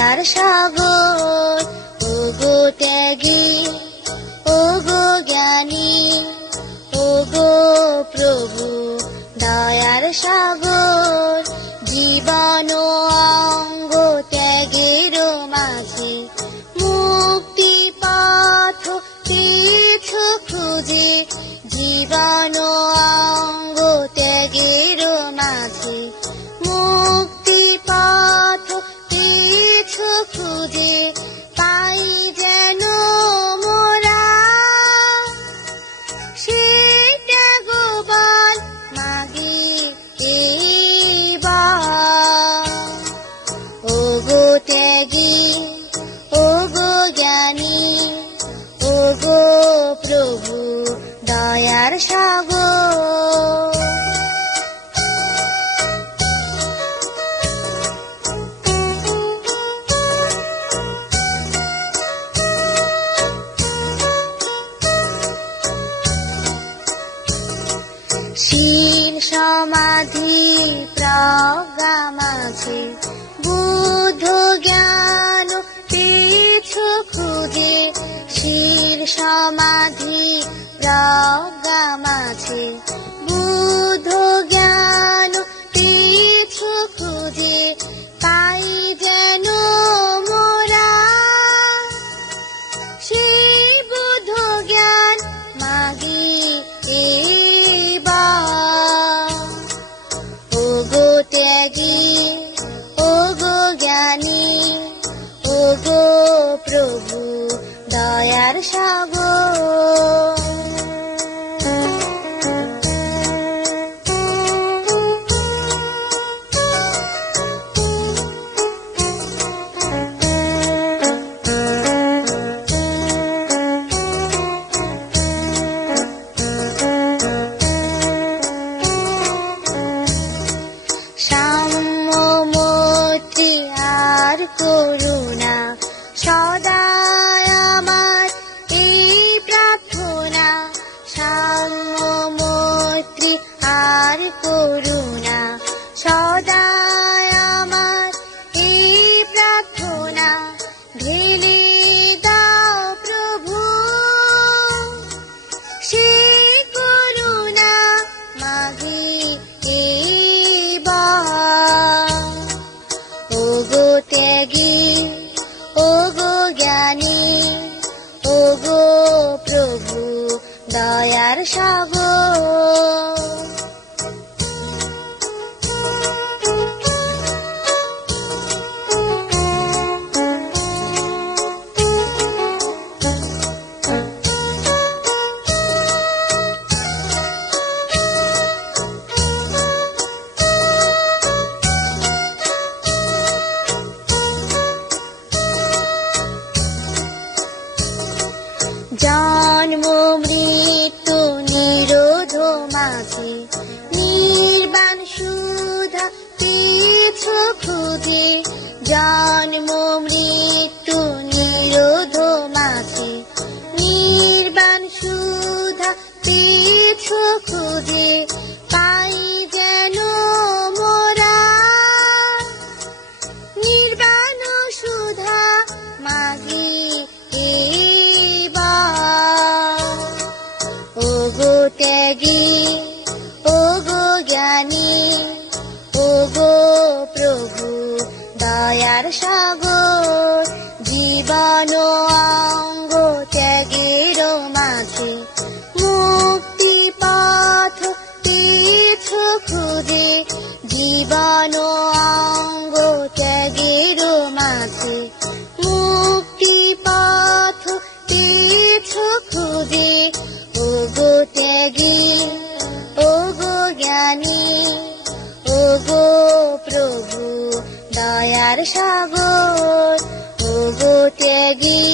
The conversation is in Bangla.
দয়ার সাগর, ওগো ত্যাগী, ওগো জ্ঞানী, ওগো প্রভু দয়ার সাগর। জীবন অঙ্গ ত্যাগের মাঝে মুক্তি পথ তীর্থ খুঁজে, জীবন অঙ্গ ত্যাগের মাঝে মুক্তি পথ তীর্থ খুঁজে, পাই যেন মোরা সে ত্যাগবান মাগে এবার। ওগো ত্যাগী, ওগো জ্ঞানী, ওগো প্রভু দয়ার সাগর। শীল সমাধি প্রজ্ঞা মাঝে বুদ্ধ জ্ঞান তীর্থ খুঁজে, শীল সমাধি প্রজ্ঞা মাঝে বুদ্ধ জ্ঞান তীর্থ খুঁজে, পাই যেন মোরা সেই বুদ্ধ জ্ঞান মাগি এবার। ওগো ত্যাগী, ওগো জ্ঞানী, ওগো প্রভু দয়ার সাগর। সাম্য মৈত্রী আর করুণা সদাই আমার এই প্রার্থনা, সাম্য মৈত্রী আর করুণা সদাই আমার এই প্রার্থনা, ঢেলে দাও প্রভু সে করুণা মাগি এবার। ওগো ত্যাগী, ওগো জ্ঞানী, ওগো প্রভু দয়ার সাগর। জন্ম মৃত্যু নিরোধ মাঝে নির্বাণ সুধা তীর্থ খুঁজে, জন্ম মৃত্যু নিরোধ মাঝে নির্বাণ সুধা তীর্থ খুঁজে, পাই যেন মোরা নির্বাণ সুধা মাগি এবার। ওগো ত্যাগী, ওগো জ্ঞানী, ওগো প্রভু দয়ার সাগর। জীবন অঙ্গ ত্যাগের মাঝে মুক্তি পথ তীর্থ খুঁজে, জীবন অঙ্গ ত্যাগের মাঝে মুক্তি পথ তীর্থ খুঁজে, ওগো ত্যাগী, ওগো জ্ঞানী, ওগো প্রভু দয়ার সাগর। ওগো ত্যাগী,